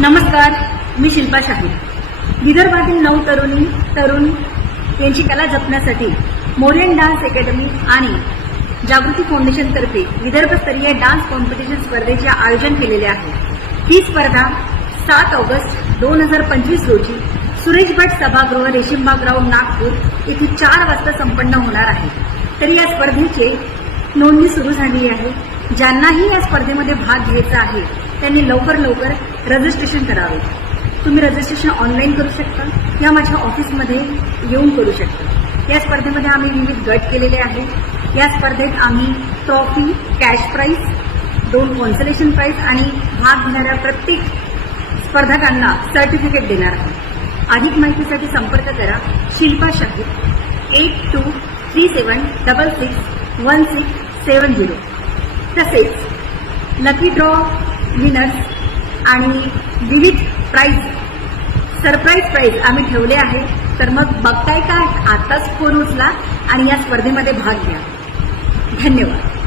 नमस्कार मी शिल्पा शाहीर विदर्भातील नऊ तरुणी तरुण यांची कला जपण्यासाठी मोरियन डान्स अकॅडमी आणि जागृती फाउंडेशनतर्फे विदर्भस्तरीय डान्स कॉम्पिटिशन स्पर्धेचे आयोजन केलेले आहे. ही स्पर्धा सात ऑगस्ट दोन हजार पंचवीस रोजी सुरेश भट सभागृह रेशीमबागराव नागपूर येथे चार वाजता संपन्न होणार आहे. तर या स्पर्धेचे नोंदणी सुरू झाली आहे. ज्यांनाही या स्पर्धेमध्ये भाग घ्यायचा आहे त्यांनी लवकर लवकर रजिस्ट्रेशन करावे. तुम्ही रजिस्ट्रेशन ऑनलाईन करू शकता. या माझ्या ऑफिसमध्ये येऊन करू शकता. या स्पर्धेमध्ये आम्ही विविध गट केलेले आहेत. या स्पर्धेत आम्ही ट्रॉफी कॅश प्राईज दोन कॉन्सलेशन प्राईज आणि भाग घेणाऱ्या प्रत्येक स्पर्धकांना सर्टिफिकेट देणार आहोत. अधिक माहितीसाठी संपर्क करा. Shilpa Shahir eight two three seven double six one six seven zero तसेच लकी ड्रॉ विनर्स आणि विविध प्राईज सरप्राईज प्राईज आम्ही ठेवले आहे तर मग बघताय का? आताच फोन उचला आणि या स्पर्धेमध्ये भाग घ्या. धन्यवाद.